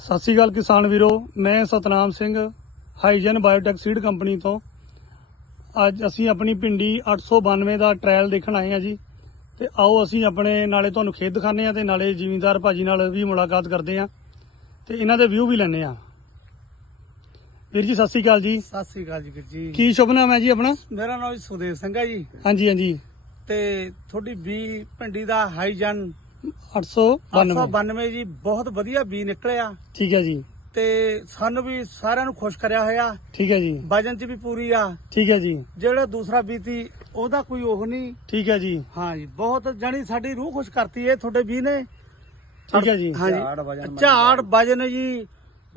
ਸਤਿ ਸ਼੍ਰੀ ਅਕਾਲ ਕਿਸਾਨ ਵੀਰੋ ਮੈਂ Satnam Singh hygiene biotech seed company ਤੋਂ। ਅੱਜ ਅਸੀਂ ਆਪਣੀ ਭਿੰਡੀ 892 ਦਾ ਟ੍ਰਾਇਲ ਦੇਖਣ ਆਏ ਹਾਂ ਜੀ। ਤੇ ਆਓ ਅਸੀਂ ਆਪਣੇ ਨਾਲੇ ਤੁਹਾਨੂੰ ਖੇਤ ਦਿਖਾਣੇ ਆ ਤੇ ਨਾਲੇ ਜ਼ਿਮੀਂਦਾਰ ਭਾਜੀ ਨਾਲ ਵੀ ਮੁਲਾਕਾਤ ਕਰਦੇ ਆ ਤੇ ਇਹਨਾਂ ਦੇ ਵਿਊ ਵੀ ਲੈਣੇ ਆ ਵੀਰ ਜੀ ਸਤਿ ਸ਼੍ਰੀ ਅਕਾਲ ਜੀ। ਸਤਿ ਸ੍ਰੀ ਅਕਾਲ ਜੀ ਵੀਰ ਜੀ। ਕੀ ਸ਼ੁਭ ਨਾਮ ਹੈ ਜੀ ਆਪਣਾ? ਮੇਰਾ ਨਾਮ ਜੀ ਸੁਖਦੇਵ ਸਿੰਘ ਹੈ ਜੀ। ਹਾਂਜੀ ਹਾਂਜੀ। ਤੇ ਤੁਹਾਡੀ ਬੀ ਭਿੰਡੀ ਦਾ ਹਾਈਜਨ 892 892 ਜੀ ਬਹੁਤ ਵਧੀਆ ਬੀ ਨਿਕਲਿਆ। ਠੀਕ ਹੈ ਜੀ। ਤੇ ਸਾਨੂੰ ਵੀ ਸਾਰਿਆਂ ਨੂੰ ਖੁਸ਼ ਕਰਿਆ ਹੋਇਆ। ਠੀਕ ਹੈ ਜੀ। ਵਜਨ ਚ ਵੀ ਪੂਰੀ ਆ। ਠੀਕ ਹੈ ਜੀ। ਜਿਹੜਾ ਦੂਸਰਾ ਬੀ ਤੀ ਉਹਦਾ ਕੋਈ ਉਹ ਨਹੀਂ। ਠੀਕ ਹੈ ਜੀ। ਹਾਂ ਜੀ ਬਹੁਤ ਜਾਨੀ ਸਾਡੀ ਰੂਹ ਖੁਸ਼ ਕਰਤੀ ਹੈ ਤੁਹਾਡੇ ਬੀ ਨੇ। ਠੀਕ ਹੈ ਜੀ। ਹਾਂ ਜੀ। ਝਾੜ ਵਜਨ ਜੀ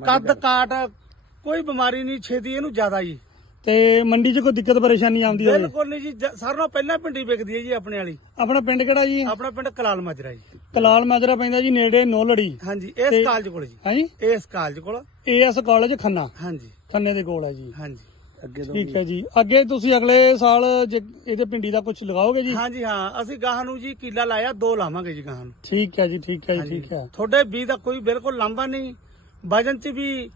ਕੱਦ ਕਾਟ ਕੋਈ ਬਿਮਾਰੀ ਨਹੀਂ ਛੇਦੀ ਇਹਨੂੰ ਜ਼ਿਆਦਾ ਜੀ। ਤੇ ਮੰਡੀ 'ਚ ਕੋਈ ਦਿੱਕਤ ਪਰੇਸ਼ਾਨੀ ਆਉਂਦੀ ਹੋਵੇ? ਬਿਲਕੁਲ ਨਹੀਂ ਜੀ ਸਾਰਿਆਂ ਨਾਲੋਂ ਪਹਿਲਾਂ ਭਿੰਡੀ ਵਿਕਦੀ ਹੈ ਜੀ ਆਪਣੇ ਵਾਲੀ। ਆਪਣਾ ਪਿੰਡ ਕਿਹੜਾ ਜੀ? ਆਪਣਾ ਪਿੰਡ ਕਲਾਲ ਮਾਜਰਾ ਜੀ। ਕਲਾਲ ਮਾਜਰਾ ਪੈਂਦਾ ਜੀ ਨੇੜੇ ਨੋਲੜੀ। ਹਾਂਜੀ ਤੇ- ਇਸ ਕਾਲਜ ਕੋਲ ਜੀ। ਹਾਂਜੀ? ਇਸ ਕਾਲਜ ਕੋਲ। AS college Khanna. ਹਾਂਜੀ। ਖੰਨੇ ਦੇ ਕੋਲ ਹੈ ਜੀ। ਹਾਂਜੀ। ਅੱਗੇ ਠੀਕ ਹੈ ਜੀ। ਅੱਗੇ ਤੁਸੀਂ ਅਗਲੇ ਸਾਲ ਜੇ ਇਹਦੇ ਪਿੰਡੀ ਦਾ ਕੁਝ ਲਗਾਓਗੇ ਜੀ? ਹਾਂਜੀ ਹਾਂ। ਅਸੀਂ ਗਾਹਾਂ ਨੂੰ ਜੀ ਕੀਲਾ ਲਾਇਆ ਦੋ ਲਾਵਾਂਗੇ ਜੀ ਗਾਹਾਂ ਨੂੰ। ਠੀਕ ਹੈ ਜੀ ਠੀਕ ਹੈ ਜੀ। ਠੀਕ ਹੈ। ਤੁਹਾਡੇ ਬੀ ਦਾ ਕੋਈ ਬਿਲਕੁਲ ਲਾਂਬਾ ਨਹੀਂ। ਵਜਨ ਚ ਵੀ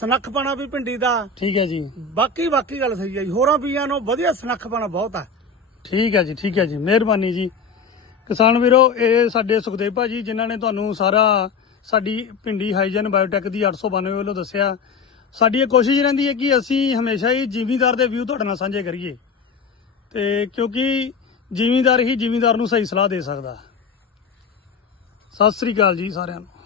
ਸਨੱਖਪਣਾ ਵੀ ਭਿੰਡੀ ਦਾ। ਠੀਕ ਹੈ ਜੀ। ਬਾਕੀ ਬਾਕੀ ਗੱਲ ਸਹੀ ਹੈ ਜੀ। ਹੋਰਾਂ ਬੀਆਂ ਨੂੰ ਵਧੀਆ ਸਨੱਖਪਣਾ ਬਹੁਤ ਆ। ਠੀਕ ਹੈ ਜੀ ਠੀਕ ਹੈ ਜੀ। ਮਿਹਰਬਾਨੀ ਜੀ। ਕਿਸਾਨ ਵੀਰੋ, ਇਹ ਸਾਡੇ ਸੁਖਦੇਵ ਭਾਜੀ ਜਿਨ੍ਹਾਂ ਨੇ ਤੁਹਾਨੂੰ ਸਾਰਾ ਸਾਡੀ ਪਿੰਡੀ ਹਾਈਜਨ ਬਾਇਓਟੈਕ ਦੀ 892 ਵੱਲੋਂ ਦੱਸਿਆ। ਸਾਡੀ ਇਹ ਕੋਸ਼ਿਸ਼ ਰਹਿੰਦੀ ਹੈ ਕਿ ਅਸੀਂ ਹਮੇਸ਼ਾ ਹੀ ਜ਼ਿਮੀਂਦਾਰ ਦੇ ਵਿਊ ਤੁਹਾਡੇ ਨਾਲ ਸਾਂਝੇ ਕਰੀਏ। ਤੇ ਕਿਉਂਕਿ ਜ਼ਿਮੀਂਦਾਰ ਹੀ ਜ਼ਿਮੀਂਦਾਰ ਨੂੰ ਸਹੀ ਸਲਾਹ ਦੇ ਸਕਦਾ। ਸਤਿ ਸ੍ਰੀ ਅਕਾਲ ਜੀ ਸਾਰਿਆਂ ਨੂੰ।